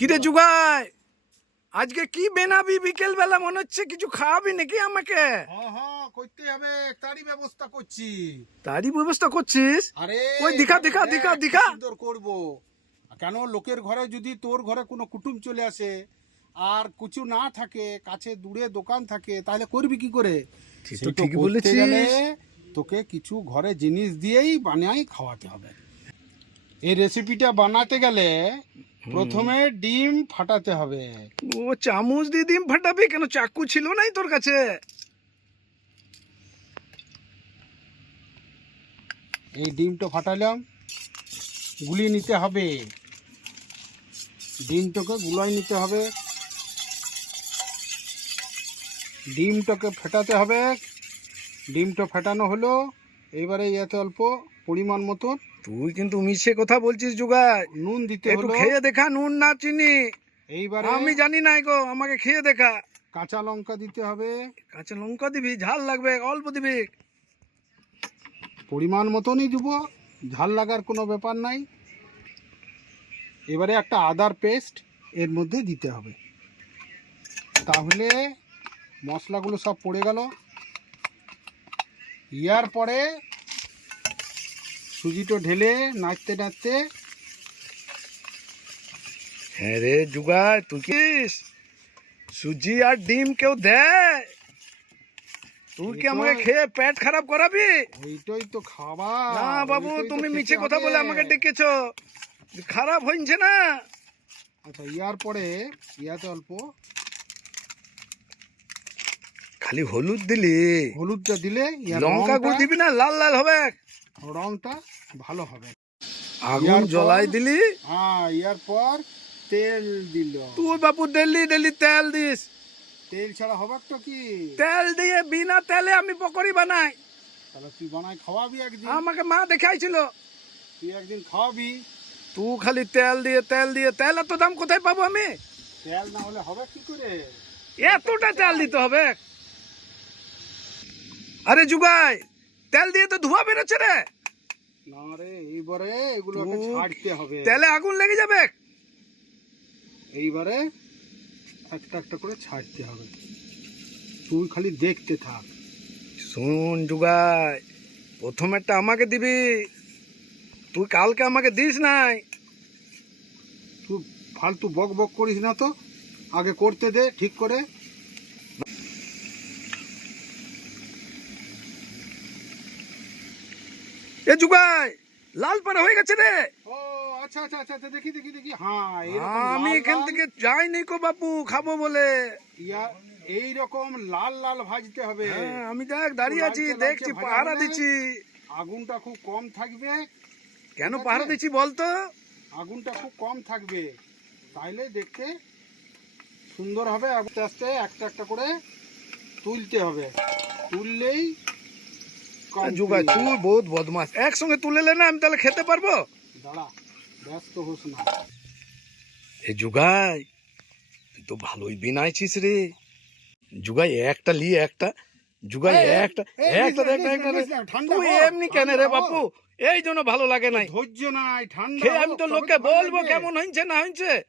কিরে জুগাই, আজকে কি বেনাবি? বিকেল বেলা মনে হচ্ছে কিছু খাওয়াবি নাকি আমাকে? হ্যাঁ হ্যাঁ করতে হবে, তারই ব্যবস্থা করছি। তারই ব্যবস্থা করছিস? আরে ওই দিখা দিখা দেখ, দিখা কি দিখা। সুন্দর করবো। কেন লোকের ঘরে যদি তোর ঘরে কোনো কুটুম চলে আসে আর কিছু না থাকে, কাছে দূরে দোকান থাকে, তাহলে করবি কি করে? তুই তো সেই ঠিকই করতে বলেছিস। গেলে তোকে কিছু ঘরে জিনিস দিয়েই বানাই খাওয়াতে হবে। এই রেসিপিটা বানাতে গেলে প্রথমে ডিম ফাটাতে হবে। ও চামচ দিয়ে ডিম ফাটাবি? কেন চাকু ছিল নাই তোর কাছে? এই ডিমটা ফাটালাম, গুলিয়ে নিতে হবে। ডিমটাকে গুলাই নিতে হবে, ডিমটাকে ফেটাতে হবে। ডিমটা ফেটানো হলো, এবারে এতে অল্প পরিমাণ মতন তুই কিন্তু মিছে কথা বলছিস জুগাই। নুন দিতে একটু হলো। খেয়ে দেখা, নুন না চিনি এইবারে আমি জানি না গো, আমাকে খেয়ে দেখা। কাঁচা লঙ্কা দিতে হবে, কাঁচা লঙ্কা দিবি? ঝাল লাগবে, অল্প দিবি। পরিমাণ মতনই দিব, ঝাল লাগার কোনো ব্যাপার নাই। এবারে একটা আদার পেস্ট এর মধ্যে দিতে হবে, তাহলে মশলাগুলো সব পড়ে গেল। ইয়ার পরে সুজিটা ঢেলে নাড়তে নাড়তে। হ্যাঁ রে জুগাই, তুই কি সুজি আর ডিম কেউ দেয়? তুই কি আমাকে খেয়ে পেট খারাপ করাবি? ওইটাই তো খাবার। না বাবু, ওইটাই তো তুমি খেতে মিছে কথা হবে। বলে আমাকে ডেকেছো। খারাপ হইছে না? আচ্ছা, ইয়ার পরে ইয়াতে অল্প খালি হলুদ দিলি? হলুদটা দিলে ইয়ার লঙ্কা গুঁড়ো রংটা- দিবি না? লাল লাল হবে। রংটা ভালো হবে। আগুন ইয়ার পর- জ্বলাই দিলি? হ্যাঁ, ইয়ার পর তেল দিল। তুই বাপু ডেলি ডেলি তেল দিস? তেল ছাড়া হবে তো কি? তেল দিয়ে বিনা তেলে আমি পকোড়ি বানাই। তাহলে তুই বানাই খাওয়াবি একদিন। আমাকে মা দেখাইছিল। তুই একদিন খাওয়াবি। তুই খালি তেল দিয়ে তেল দিয়ে, তেল এত দাম কোথায় পাবো আমি? তেল না হলে হবে কি করে? এতটা তেল দিতে হবে? আরে জুগাই, তেল দিয়ে তো ধোঁয়া বেরোচ্ছে রে। না রে, এইবারে এগুলোকে তুই- ছাড়তে হবে। তেলে আগুন লেগে যাবে। এইবারে একটা একটা করে ছাড়তে হবে, তুই খালি দেখতে থাক। শুন জুগাই, প্রথমেরটা আমাকে দিবি। তুই কালকে আমাকে দিস নাই। তুই ফালতু বক বক করিস না তো, আগে করতে দে ঠিক করে। এ জুগাই, লাল পাড়া হয়ে গেছে রে। ও আচ্ছা আচ্ছা আচ্ছা আচ্ছা, দেখি দেখি দেখি। হ্যাঁ, এইরকম আমি লাল এখান লাল- থেকে যাইনি কো বাপু, খাবো বলে। এইরকম লাল লাল ভাজতে হবে। হ্যাঁ, আমি দেখ দাঁড়িয়ে আছি, লালচে লালচে দেখছি, ভাজা পাহারা হবে। দিচ্ছি। আগুনটা খুব কম থাকবে। কেন ঠিক আছে? পাহারা দিচ্ছি বলতো? আগুনটা খুব কম থাকবে, তাইলে দেখতে সুন্দর হবে। আস্তে আস্তে একটা একটা করে তুলতে হবে, তুললেই complete। জুগাই তুই বহুত বদমাস। একসঙ্গে তুলে নে না, আমি তাহলে খেতে পারবো? দাঁড়া, ব্যস্ত হোস না। এ জুগাই, তুই তো ভালোই বিনাইছিস রে। জুগাই একটা লি একটা, জুগাই একটা একটা একটা একটা রে। ঠান্ডা তুই হোক, এমনি কেন রে ঠান্ডা বাপু? হোক। এই জন্য ভালো লাগে নাই। ধৈর্য নাই, ঠান্ডা খেয়ে আমি হোক, তো তবে লোককে ভালো বলবো লাগবে। কেমন হয়েছে না হয়েছে।